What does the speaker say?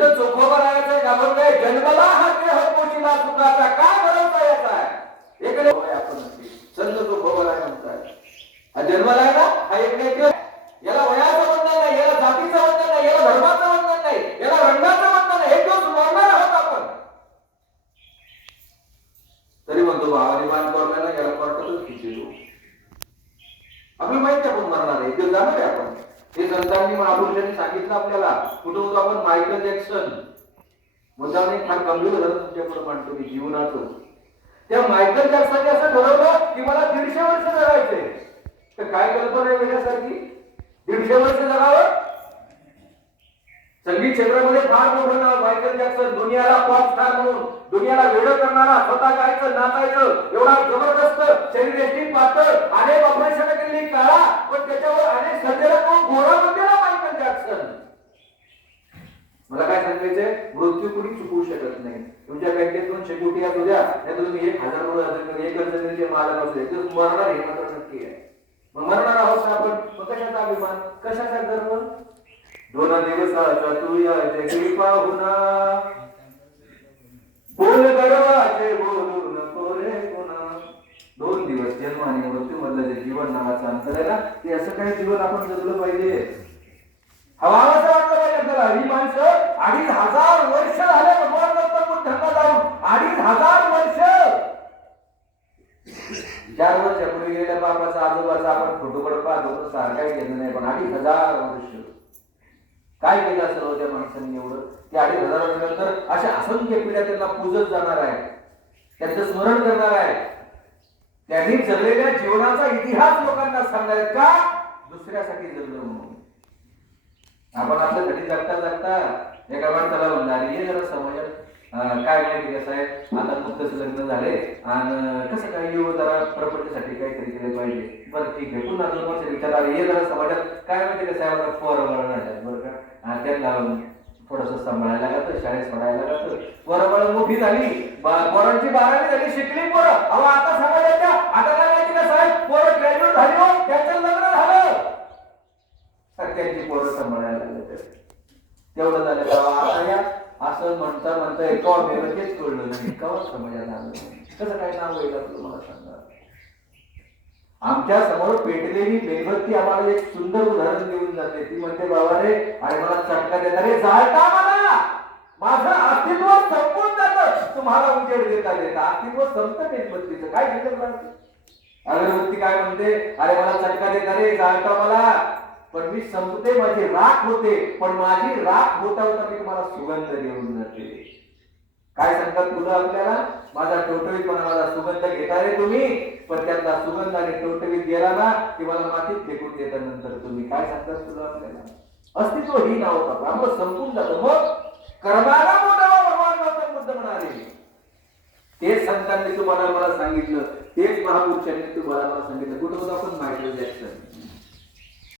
संत चोखोबरायाचा गाभण काय जन्मला हा देह पोचीला सुखाचा काय भरवता याचा आहे एकले आपण संत चोखोबराय म्हणतात जन्मला आहे ना हा एक नाही याला वयाचं बंधन नाही, याला जातीचं बंधन नाही, याला धर्माचं बंधन नाही, याला रंगाचं बंधन नाही, एक दिवस मरणार आहोत आपण. तरी म्हणतो भावाने मान कोरल्याला याला कोर्टातच खिचलो. आपल्याला माहिती आपण मरणार आहे, एक दिवस जाणार आहे आपण. हे संतांनी महापुरुषांनी सांगितलं आपल्याला. कुठं होतो आपण? Michael Jackson. मुद्दाम एक फार गंभीर झालं तुमच्याकडे म्हणतो मी जीवनाचं. त्या मायकल जॅक्सनने असं ठरवलं की मला 150 वर्ष जगायचंय. तर काय कल्पना आहे वेळासारखी? 150 वर्ष जगावं. संगीत क्षेत्रामध्ये फार मोठं नाव मायकल जॅक्सन. दुनियाला पॉप स्टार म्हणून दुनियाला वेडं करणारा, स्वतः गायचं नाचायचं एवढा जबरदस्त शरीरयष्टी पातळ, अनेक ऑपरेशन केली काळा, पण त्याच्यावर अनेक सर्जरी करून गोरा बनलेला मायकल जॅक्सन. मला काय सांगायचंय? मृत्यू कुणी चुकवू शकत नाही. तुमच्या बँकेतून शेकोटी असू द्या, नाही तुम्ही 1000 करोड 1 जमिनीचे मालक असू द्या, मरणार हे मात्र नक्की आहे. मग मरणार आहोत आपण. मग कशाचा अभिमान, कशाचा गर्व? 2 दिवसाचा तुया जगी पाहुणा, बोल गर्वाचे बोलू नको रे पुन्हा. 2 दिवस जन्म आणि मृत्यू मधलं जे जीवन नावाचं अंतर आहे ना, ते असं काही जीवन आपण जगलं पाहिजे. हवावं वाटलं पाहिजे आपल्याला. ही माणसं 2500 वर्ष झाले भगवान गौतम बुद्धांना जाऊन. 2500 वर्ष. 4 वर्षापूर्वी गेल्या बापाचा आजोबाचा आपण फोटोकडे पाहतो सारखाही केलं नाही, पण 2500 वर्ष काय केलं असेल होत्या माणसांनी एवढं? ते 2500 वर्षानंतर अशा असंख्य पिढ्या त्यांना पूजत जाणार आहे, त्यांचं स्मरण करणार आहे. त्यांनी जगलेल्या जीवनाचा इतिहास लोकांना सांगणार का? दुसऱ्यासाठी जगलं म्हणून. आपण आपल्यासाठी जगता जगता एका माणसाला म्हणणार हे जरा समाजात काय माहिती कसं आहे, आता नुकतंच लग्न झाले आणि कसं काय येऊ जरा प्रपंचासाठी काहीतरी केलं पाहिजे. बरं ठीक आहे, पुन्हा 2 वर्ष विचारणार हे जरा समाजात काय माहिती कसं आहे, मला पोरं वळणार बरं का, त्यांना थोडस सांभाळायला लागतं, शाळेत सोडायला लागतं. पोरं मोठी झाली, पोरांची 12वी झाली, शिकली पोरं. अहो आता समाजाच्या आता काय माहिती कसं आहे, पोरं ग्रॅज्युएट झाली हो, त्यांचं लग्न झालं, त्यांची पोरं सांभाळायला लागलं. तेवढं झालं का आता या असं म्हणता म्हणता एका तेच कळलं नाही का समाजात आलं. कसं काय नाव होईल आपलं मला सांगा. आमच्या समोर पेटलेली मेणबत्ती आम्हाला एक सुंदर उदाहरण देऊन जाते. ती म्हणते बाबा रे, आणि मला चटका देता रे, जाळता मला, माझं अस्तित्व संपून जातं तुम्हाला उजेड देता देता. अस्तित्व संपतं मेणबत्तीचं. काय केलं? अगरबत्ती काय म्हणते? अरे मला चटका देता रे, जाळता मला, पण मी संपते, माझी राख होते, पण माझी राख होता होता मी तुम्हाला सुगंध घेऊन जाते. काय सांगतात तुला आपल्याला? माझा टवटवीतपणा, माझा सुगंध घेता रे तुम्ही, पण त्यातला सुगंध आणि टवटवीत गेला ना की मला मातीत फेकून देता नंतर तुम्ही. काय सांगतात तुला आपल्याला? अस्तित्व ही नाव होतं आपलं संपून जातं. मग कर्माला मोठा भगवान गौतम बुद्ध म्हणाले. तेच संतांनी तुम्हाला मला सांगितलं, तेच महापुरुषांनी तुम्हाला मला सांगितलं. कुठं होतं आपण? Michael Jackson.